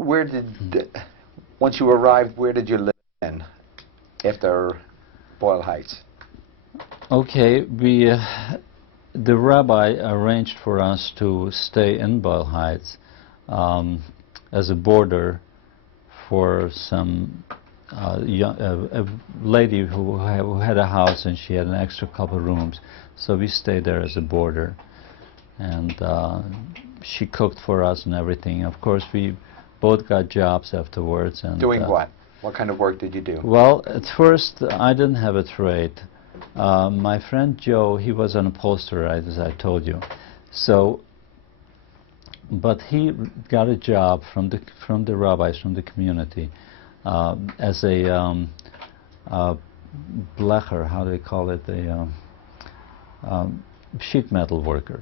Where did, once you arrived, where did you live in after Boyle Heights? Okay, the rabbi arranged for us to stay in Boyle Heights as a boarder for some a lady who had a house, and she had an extra couple rooms, so we stayed there as a boarder, and she cooked for us and everything. Of course, we both got jobs afterwards. And doing what? What kind of work did you do? Well, at first I didn't have a trade. My friend Joe, he was an upholsterer, as I told you. So, but he got a job from the rabbis, from the community, as a blecher, how do they call it, a sheet metal worker.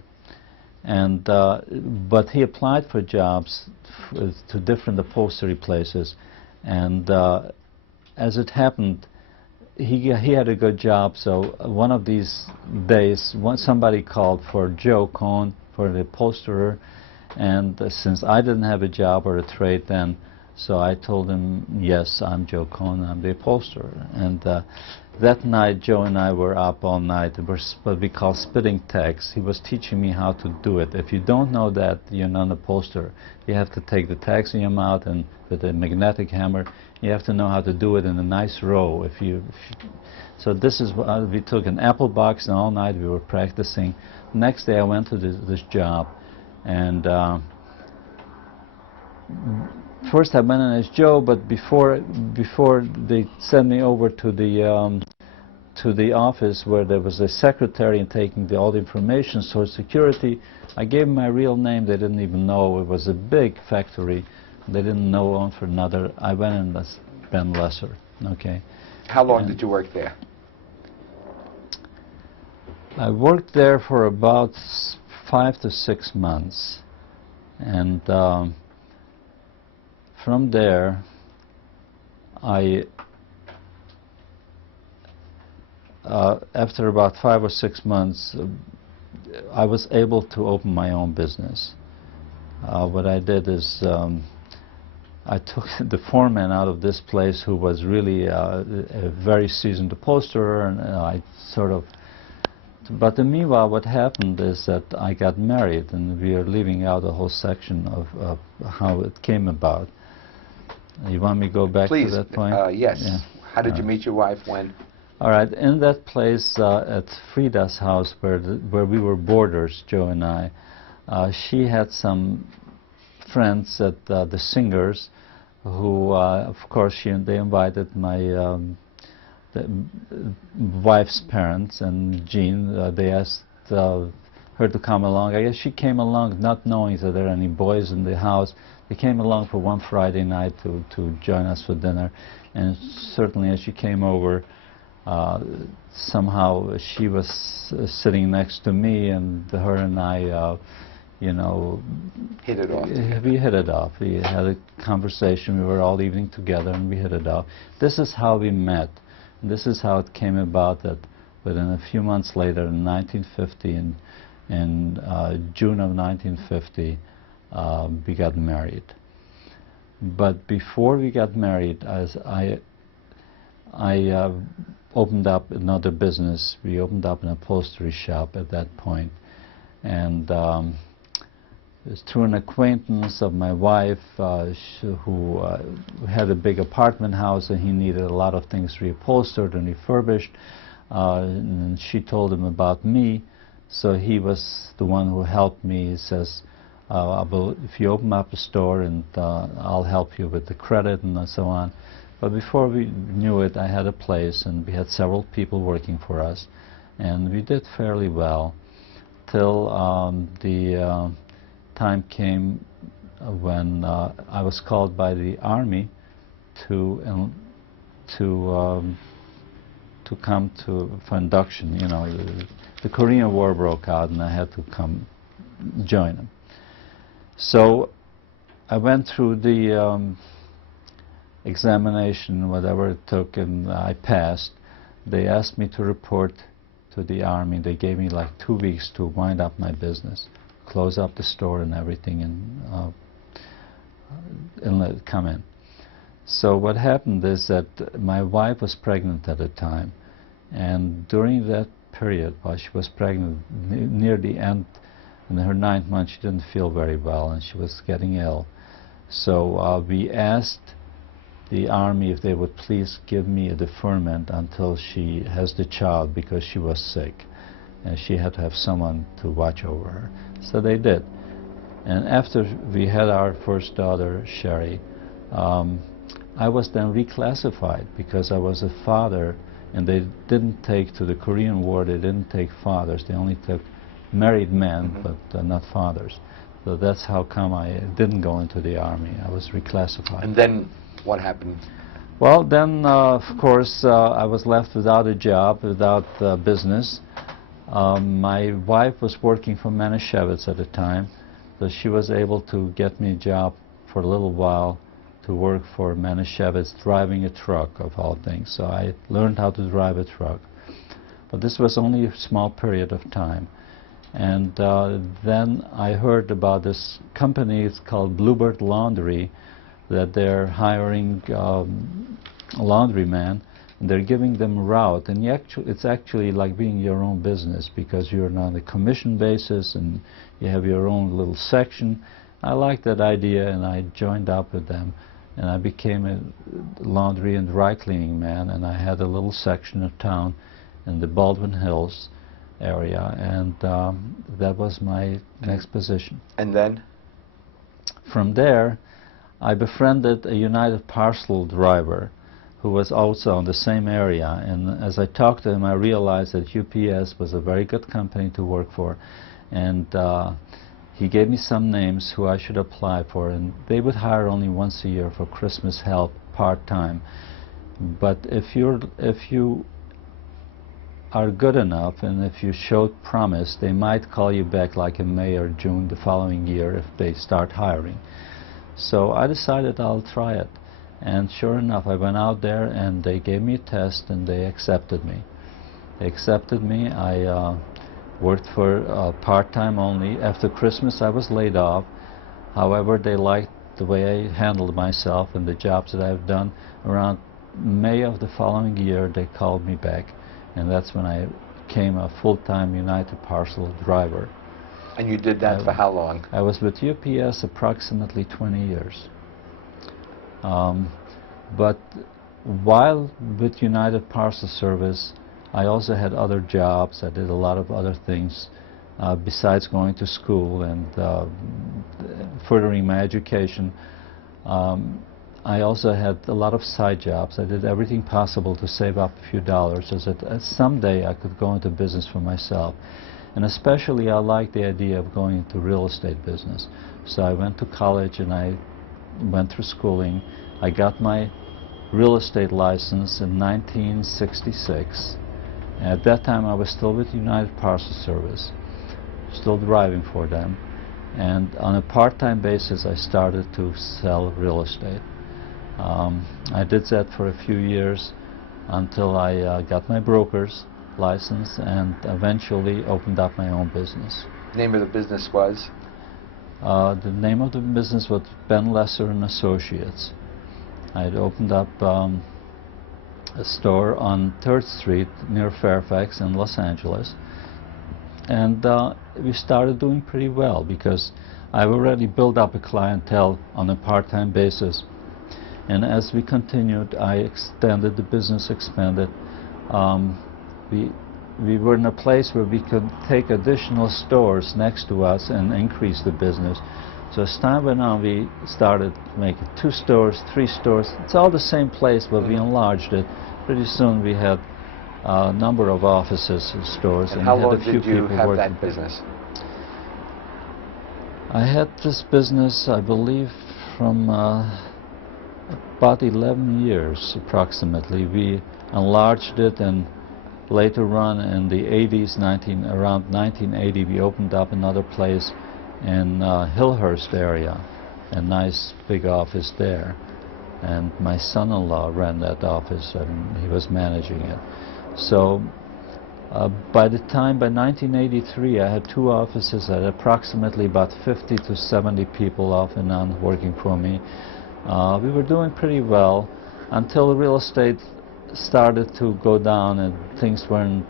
And but he applied for jobs to different upholstery places, and as it happened, he had a good job. So one of these days, somebody called for Joe Cohn, for the upholsterer, and since I didn't have a job or a trade then, so I told him, yes, I'm Joe Cohn, I'm the upholsterer. And that night, Joe and I were up all night. It was what we call spitting tags. He was teaching me how to do it. If you don't know that, you're not an upholsterer. You have to take the tags in your mouth, and with a magnetic hammer, you have to know how to do it in a nice row. So this is what we took an apple box, and all night we were practicing. Next day I went to this job, and first I went in as Joe, but before they sent me over to the office where there was a secretary and taking all the information, Social Security, I gave them my real name. They didn't even know. It was a big factory. They didn't know one for another. I went in as Ben Lesser. Okay. How long did you work there? I worked there for about 5 to 6 months, and from there, after about 5 or 6 months, I was able to open my own business. What I did is I took the foreman out of this place, who was really a very seasoned upholsterer, and I sort of. But meanwhile, what happened is that I got married, and we are leaving out a whole section of how it came about. You want me to go back to that point? Yes. Yeah. How did you meet your wife? When? All right. In that place at Frida's house, where we were boarders, Joe and I, she had some friends at the Singers, who, of course, they invited my the wife's parents and Jean. They asked her to come along. I guess she came along not knowing that there are any boys in the house. They came along for one Friday night to join us for dinner, and certainly as she came over, somehow she was sitting next to me, and her and I, you know, hit it off. We hit it off. We had a conversation. We were all evening together, and we hit it off. This is how we met. And this is how it came about that within a few months later, in 1950, in June of 1950, we got married. But before we got married, as I opened up another business. We opened up an upholstery shop at that point, and it was through an acquaintance of my wife, who had a big apartment house, and he needed a lot of things reupholstered and refurbished, and she told him about me. So he was the one who helped me. He says, if you open up a store, and I'll help you with the credit and so on. But before we knew it, I had a place, and we had several people working for us, and we did fairly well till the time came when I was called by the Army to come for induction. You know, the Korean War broke out, and I had to come join them. So I went through the examination, whatever it took, and I passed. They asked me to report to the Army. They gave me like 2 weeks to wind up my business, close up the store and everything, and come in. So what happened is that my wife was pregnant at the time, and during that period, while she was pregnant, near the end, in her 9th month, she didn't feel very well, and she was getting ill. So we asked the Army if they would please give me a deferment until she has the child, because she was sick, and she had to have someone to watch over her. So they did. And after we had our first daughter, Sherry, I was then reclassified because I was a father, and they didn't take, to the Korean War, they didn't take fathers. They only took married men, but not fathers. So that's how come I didn't go into the Army. I was reclassified. And then what happened? Well, then, of course, I was left without a job, without business. My wife was working for Manischewitz at the time, so she was able to get me a job for a little while to work for Manischewitz, driving a truck, of all things. So I learned how to drive a truck. But this was only a small period of time. And then I heard about this company, it's called Bluebird Laundry, that they're hiring laundrymen, and they're giving them a route. And it's actually like being your own business, because you're on a commission basis and you have your own little section. I liked that idea, and I joined up with them, and I became a laundry and dry cleaning man, and I had a little section of town in the Baldwin Hills area, and that was my next position. And then? From there, I befriended a United Parcel driver who was also in the same area, and as I talked to him, I realized that UPS was a very good company to work for, and he gave me some names who I should apply for, and they would hire only once a year for Christmas help, part-time. But if you are good enough, and if you showed promise, they might call you back like in May or June the following year if they start hiring. So I decided I'll try it, and sure enough, I went out there and they gave me a test and they accepted me. They accepted me. I worked for part-time only. After Christmas I was laid off. However, they liked the way I handled myself and the jobs that I've done. Around May of the following year they called me back, and that's when I became a full-time United Parcel driver. And you did that for how long? I was with UPS approximately 20 years. But while with United Parcel Service, I also had other jobs. I did a lot of other things besides going to school and furthering my education. I also had a lot of side jobs. I did everything possible to save up a few dollars so that someday I could go into business for myself. And especially I liked the idea of going into real estate business. So I went to college and I went through schooling. I got my real estate license in 1966. At that time I was still with United Parcel Service, still driving for them. And on a part-time basis I started to sell real estate. I did that for a few years until I got my broker's license and eventually opened up my own business. The name of the business was? The name of the business was Ben Lesser and Associates. I had opened up a store on 3rd Street near Fairfax in Los Angeles, and we started doing pretty well because I've already built up a clientele on a part-time basis, and as we continued I extended the business, expanded. We were in a place where we could take additional stores next to us and increase the business. So as time went on, we started making 2 stores, 3 stores. It's all the same place, but we enlarged it. Pretty soon we had a number of offices and stores. And how long did you have that business? I had this business, I believe, from about 11 years approximately. We enlarged it, and later on in the 80s, around 1980, we opened up another place in Hillhurst area, a nice big office there. And my son-in-law ran that office and he was managing it. So By 1983, I had two offices at approximately about 50 to 70 people off and on working for me. We were doing pretty well until real estate started to go down and things were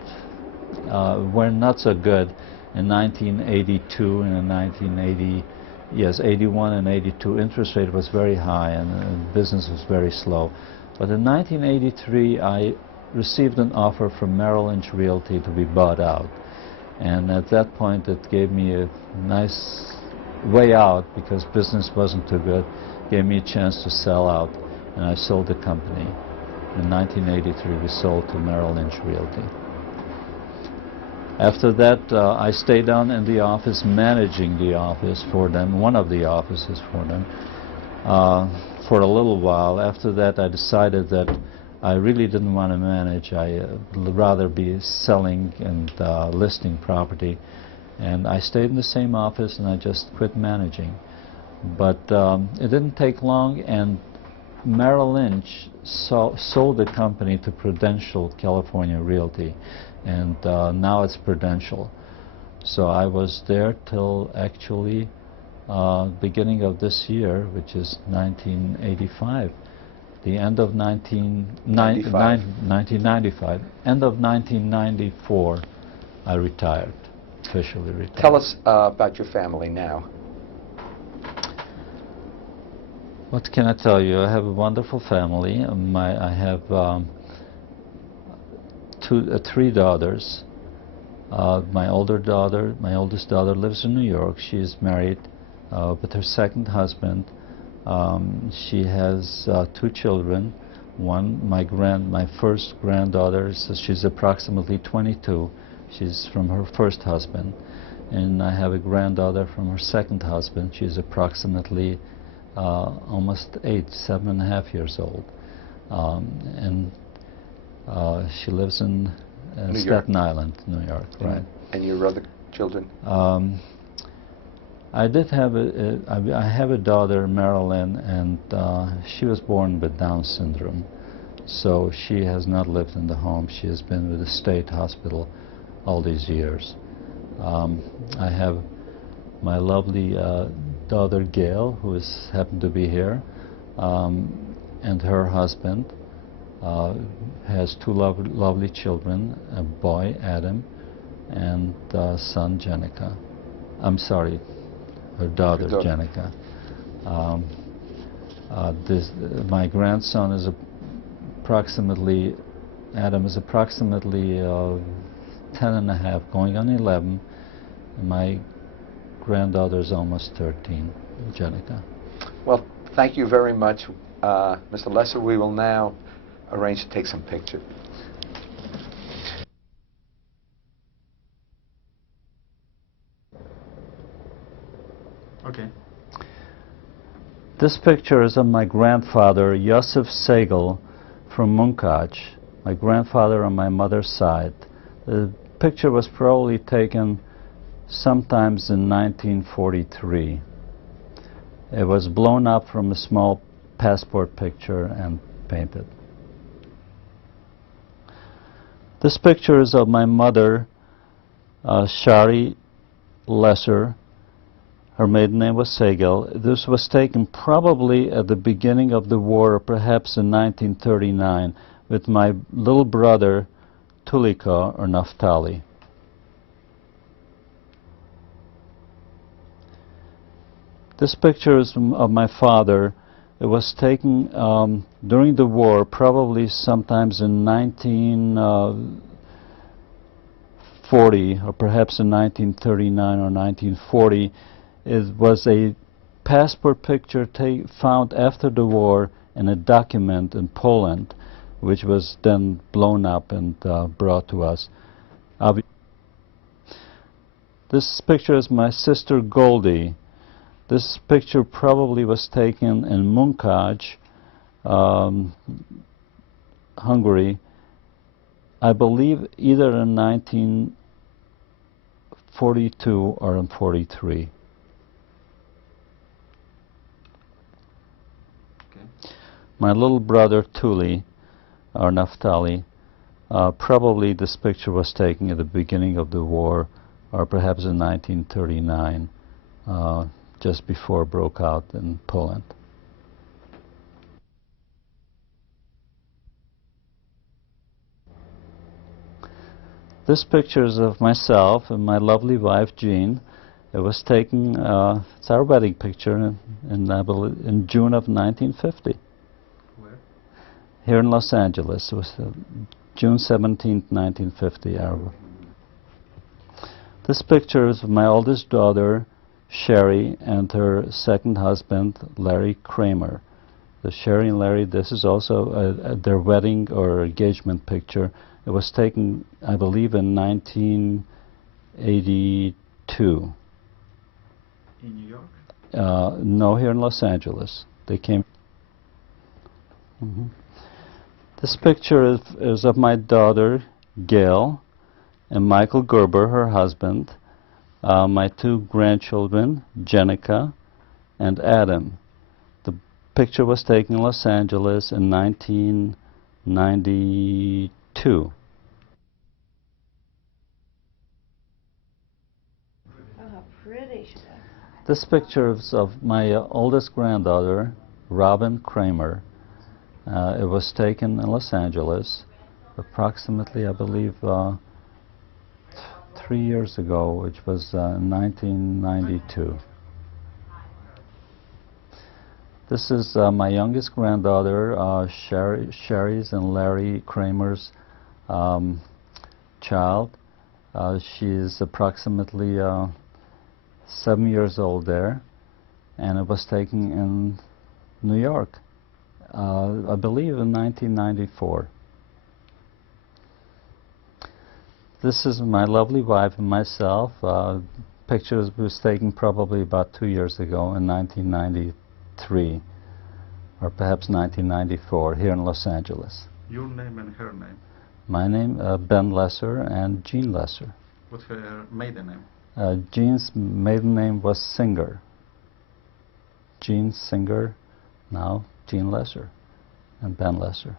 not so good in 1982 and in 1980. Yes, 81 and 82, interest rate was very high and business was very slow. But in 1983, I received an offer from Merrill Lynch Realty to be bought out. And at that point, it gave me a nice way out because business wasn't too good. Gave me a chance to sell out, and I sold the company. In 1983, we sold to Merrill Lynch Realty. After that, I stayed on in the office, managing the office for them, one of the offices for them, for a little while. After that, I decided that I really didn't want to manage. I'd rather be selling and listing property. And I stayed in the same office, and I just quit managing. But it didn't take long, and Merrill Lynch sold the company to Prudential California Realty, and now it's Prudential. So I was there till actually beginning of this year, which is 1985. The end of 1995. End of 1994, I retired, officially retired. Tell us about your family now. What can I tell you? I have a wonderful family. I have three daughters. My oldest daughter lives in New York. She is married with her second husband. She has two children. One, my first granddaughter, she's approximately 22. She's from her first husband. And I have a granddaughter from her second husband. She's approximately almost 7.5 years old. And she lives in Staten Island, New York, right. And your other children? I have a daughter, Marilyn, and she was born with Down syndrome. So she has not lived in the home. She has been with the state hospital all these years. I have my lovely daughter, Gail, who happened to be here, and her husband has two lovely children, a boy, Adam, and son, Jenica. I'm sorry, her daughter, Jenica. My grandson is approximately, Adam is approximately 10 and a half, going on 11. And my granddaughter is almost 13, Jenica. Well, thank you very much, Mr. Lesser. We will now arrange to take some pictures. Okay. This picture is of my grandfather, Yosef Segal, from Munkach, my grandfather on my mother's side. The picture was probably taken sometimes in 1943. It was blown up from a small passport picture and painted. This picture is of my mother, Shari Lesser. Her maiden name was Segal. This was taken probably at the beginning of the war, or perhaps in 1939, with my little brother, Tulika, or Naftali. This picture is of my father. It was taken during the war, probably sometimes in 1940, or perhaps in 1939 or 1940. It was a passport picture found after the war in a document in Poland, which was then blown up and brought to us. This picture is my sister Goldie. This picture probably was taken in Munkach, Hungary, I believe either in 1942 or in 43. My little brother Tuli, or Naftali, Probably this picture was taken at the beginning of the war, or perhaps in 1939, just before it broke out in Poland. This picture is of myself and my lovely wife Jean. It was taken, it's our wedding picture in June of 1950. Where? Here in Los Angeles. It was June 17th, 1950. This picture is of my oldest daughter, Sherry, and her second husband, Larry Kramer. The Sherry and Larry, this is also their wedding or engagement picture. It was taken, I believe, in 1982. In New York? No, here in Los Angeles. They came. This picture is of my daughter, Gail, and Michael Gerber, her husband, my two grandchildren, Jenica and Adam. The picture was taken in Los Angeles in 1992. How pretty. This picture is of my oldest granddaughter, Robin Kramer. It was taken in Los Angeles approximately, I believe, 3 years ago, which was 1992. This is my youngest granddaughter, Sherry's and Larry Kramer's child. She is approximately 7 years old there, and it was taken in New York, I believe in 1994. This is my lovely wife and myself. Picture was taken probably about 2 years ago in 1993, or perhaps 1994, here in Los Angeles. Your name and her name? My name, Ben Lesser, and Jean Lesser. What's her maiden name? Jean's maiden name was Singer. Jean Singer, now Jean Lesser, and Ben Lesser.